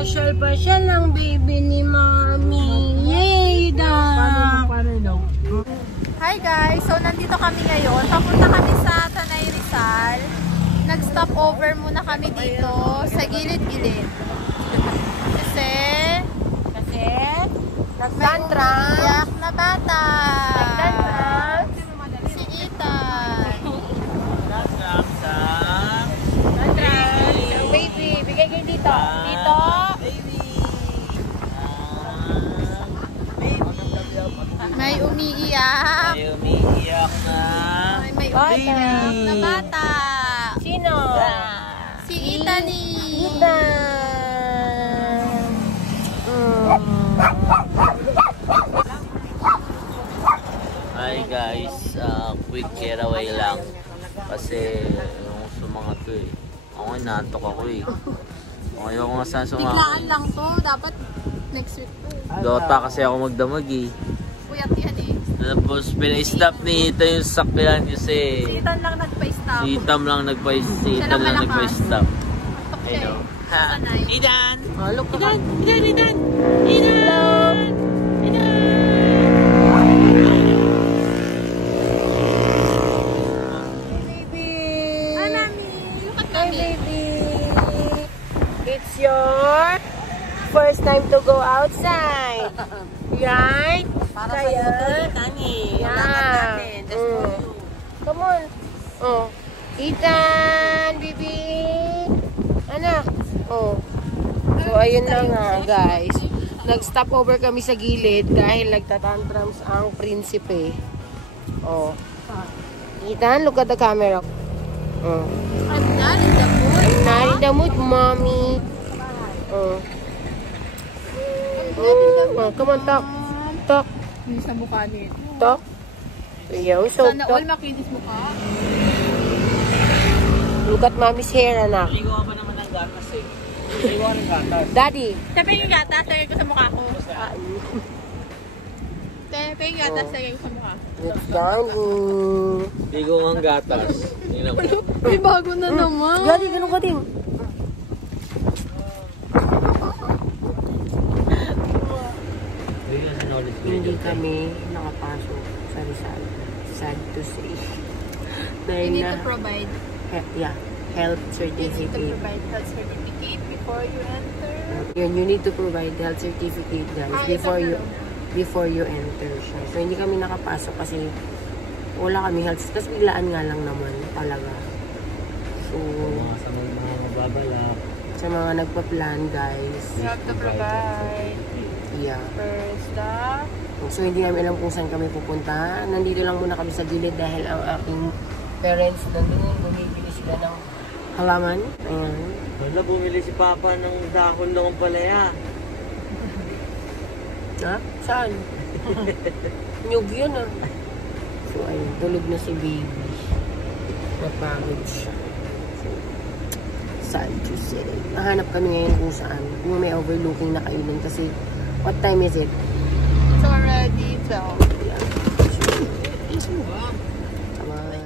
Pasyal-pasyal ang baby ni Mami. Yay, da! Hi guys! So, nandito kami ngayon. Papunta kami sa Tanay Rizal. Nag-stop over muna kami dito sa gilid-gilid. Kasi nagtantrums. Iyak na bata. Nagtantrums. Si Ethan. Tantrums. Baby, bigay kayo dito. Dito. May umiiyak. May umiiyak na. May umiiyak na bata. Sino? Si Ethan. Hi guys, quick getaway lang. Kasi yung sa mga to eh. Ako inaantok ako eh. Ayoko nga saan sumama. Biglaan lang to. Dapat next week to. Dota kasi ako magdamag eh. Puyat yan eh. Tapos pinay-stop ni Ita yung sakyan kasi Si Ethan lang nagpa-stop. si Itam lang nagpa-stop. Ayun. Ha. Idan! Oh, look Idan! It's your first time to go outside. Right? Para sa iyo to, Ethan eh. Yeah. Come on. Oh. Ethan, baby. Anak. Oh. So, ayun na nga, guys. Nag-stop over kami sa gilid dahil nagtatantrums ang prinsipe. Oh. Ethan, look at the camera. Oh. I'm not in the mood. I'm not in the mood, mommy. Oh. Come on, talk. Talk. Hindi sa mukha nito. Talk. Ayaw, so Sana all talk. makinis mukha. Look at mommy's hair, anak. Ligo ka pa naman ng gatas eh. Ligo ka ng gatas. Daddy. Sabi yung gatas, lagay ko sa mukha ko. Sabi yung gatas, lagay ko sa mukha. It's Daddy. Ligo nga ang gatas. Tingnan mo. May bago na naman. Daddy, ganun ka din. Hindi kami nakapasok sa Rizal. Sad to say. You need to provide. Yeah, health You need to certificate. provide health certificate before you enter. You need to provide health certificate, guys, before you enter siya. So, hindi kami nakapasok kasi wala kami health. Tapos biglaan nga lang naman talaga. So, Sa mga mababalak. sa mga nagpa-plan, guys. You have to provide Yeah. first So, hindi namin alam kung saan kami pupunta. Nandito lang muna kami sa gilid dahil ang aking parents nandun. Bumibili sila ng halaman. Ayan. Wala, bumili si Papa ng dahon ng palaya. Ha? Saan? Nyug yun ah. So, ayun. Tulog na si baby. Napagod siya. So, sad to say. Nahanap kami ngayon kung saan. Kung may overlooking na kainan kasi what time is it? It's already 12. Yeah. Come on.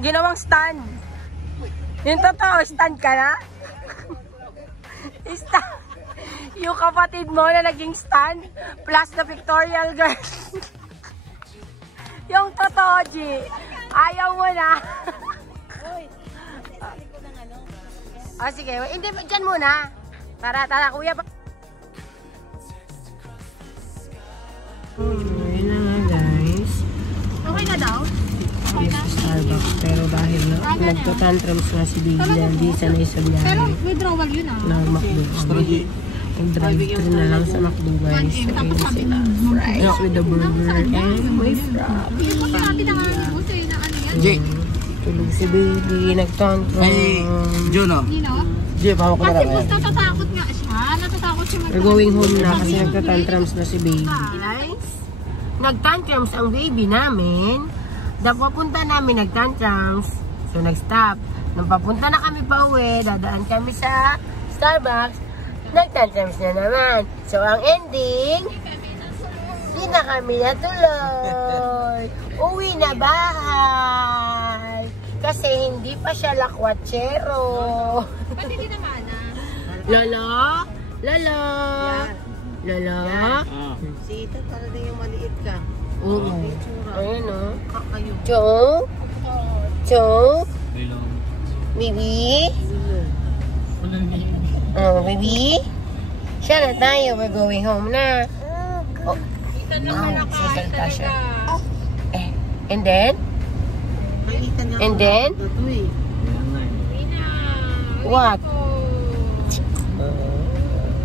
Ginawang stand. Yung totoo, stand ka na? Stand. Yung kapatid mo na naging stand plus the pictorial girl. Yung totoo, G. Ayaw mo na. Oh, sige. Hindi, dyan muna. Tara, kuya. Ayun na nga, guys. Okay na daw? Okay na? Starbucks. Pero dahil nagtatantrums nga si Baby na hindi sanay sa biyahe. Pero withdrawal yun ah. Na McDo. Mag-drive-thru na lang sa McDo, guys. Ayun sila. Fries with the burger and may frap. Ipon na natin ang ano mo sa'yo na ano yan. Jay. Tulog si Baby. Nagtantrums. Hey, Juno. Nino? Jay, pahawak ko na Kasi lang. natatakot nga siya. Natatakot siya We're going home na kasi nagtatantrums na si Baby. Guys, nagtantrums ang baby namin. Papunta namin nagtantrums. So nag-stop. Nung papunta na kami pa uwi, dadaan kami sa Starbucks. nagtantrums na naman. So, ang ending, di na kami natuloy. Uwi na bahay. Kasi hindi pa siya lakwatsero. Ba't hindi naman Lolo? Lolo? Lolo? Si Ita talaga yung maliit ka. Oo. Ayun o. Kakayo. Chong? Chong? Baby? Oh, baby? Siya na tayo. We're going home na. Oh. Sasalta siya. And then? And then? What?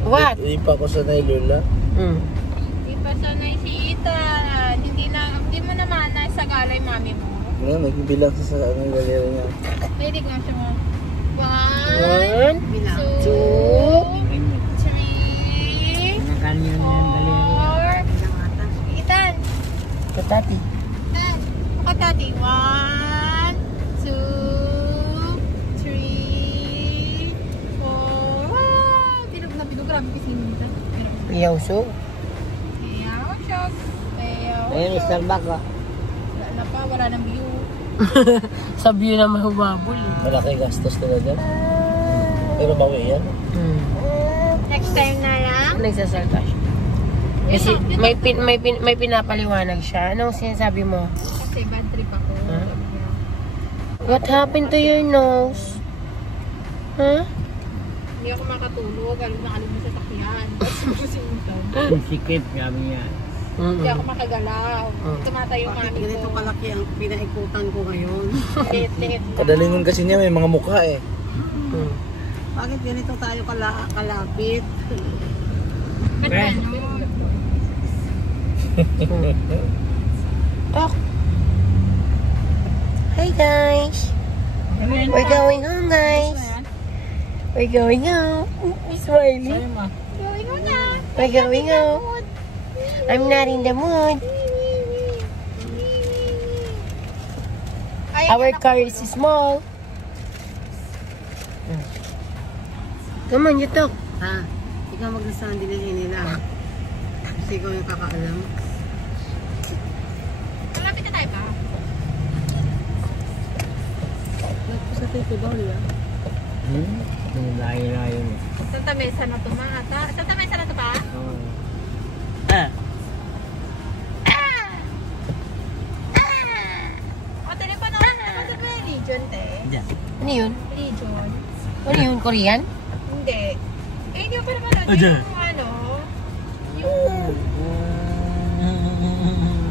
What? Hindi pa ako sanay, Lola. Hindi pa sanay si Ethan. Hindi mo naman nasa galay mami mo. Nagbilang sa ano yung galera niya. Pwede ka siya mo. 1, 2, 3, 4. Ethan. Ito, tati. Ako tati. 1, 2, 3, 4. Wow! Bilog na bilog. Grabe kasi nito. Piyaw so. Ayaw, shock. Ayaw, Ayun, shock. Starbucks ah. Wala na pa. Wala nang view. Sa view naman humabol eh. Malaki gastos nila dyan. Pero bawi yan. Next time na lang. Nagsasalta siya. Kasi may pinapaliwanag siya. Anong sinasabi mo? Kasi bad trip ako. Huh? What happened to your nose? Huh? Hindi ako makatulog. Alam na mo sa sakyan. Sikip, sabi niya. Hindi ako makagalaw. Tumatayo yung mami ko. Ganito kalaki ang pinaikutan ko ngayon. Liit-liit lang. Kadalingon kasi niya may mga mukha eh. Bakit ganito tayo kalapit? Ba't ganun? Oh. Hi guys. We're going home guys. We're going home. Smiley. Going mo na. We're going home. I'm not in the mood. Our car is small. Come on, you talk. Ha? Ikaw magnasahan din nila. Kasi ikaw yung kakaalam. Malapit na tayo ba? Sa tito daw niya. Layo-layo mo. Santa Mesa na ito mga ata. Santa Mesa na ito ba? O, teleponood naman sa mga Legion, te. Ano yun? Legion. Ano yun? Korean? Hindi. Eh, hindi ko pa naman ano. Yung ano. Yung...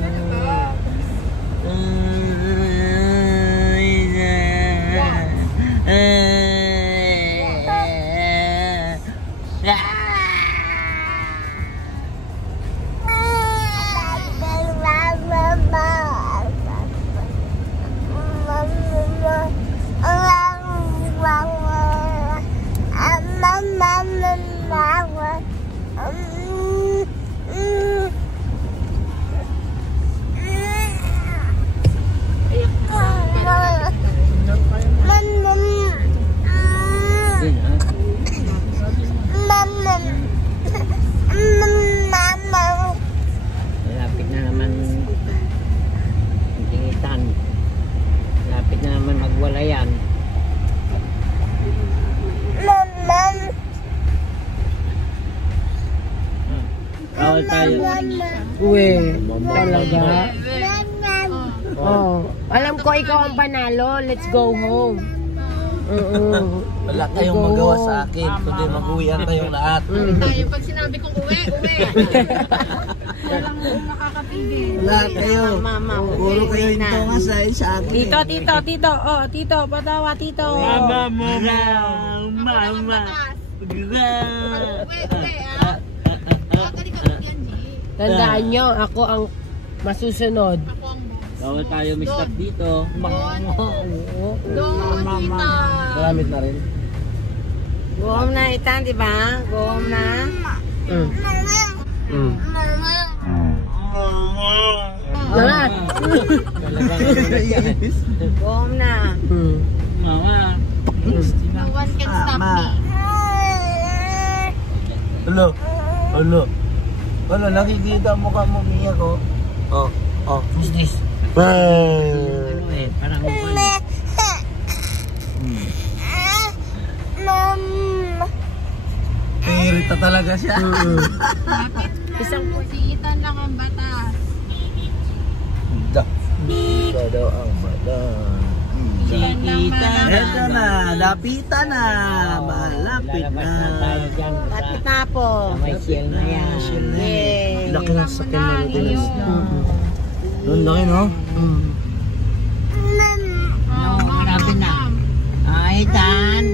Ano ba? Lapit na naman tingitan. Lapit na naman magwalayan. Kawal tayo. Uwe, talaga? Oh, alam ko ikaw ang panalo. Let's go home. Wala kayong magawa sa akin. Kundi mag-uwian tayong lahat. Tayo, pag sinabi kong uwi, uwi. Walang makakapigil. Lahat kayo. Puro kayo ito nga sa akin. Tito, tito, tito. Oh, tito, patawa, tito. Mama mo na. Mama. Uwi, uwi, ah. Magaling ka yan, G. Tandaan nyo, ako ang masusunod. Ako ang boss. Kawal tayo Mr. dito. Doon, tita. Maramit na rin. Go home na Itan, di ba? Go home na. Lahat. Go home na. Mama. No one can stop me. Alo. Alo. Alo, nakikita mo ka mo, Mia ko. Oh. Who's this? Parang Irita talaga siya. Isang pusitan lang ang bata. Ikaw daw ang bata. Eto na, lapitan na. Malapit na. Lapit na po. May shell na yan. Yay. Laki ng sakyan mo dito. Doon laki, no? Grabe na. Ay, Dan.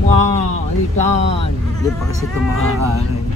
Wow, Itan. Hindi pa kasi ito makakaano.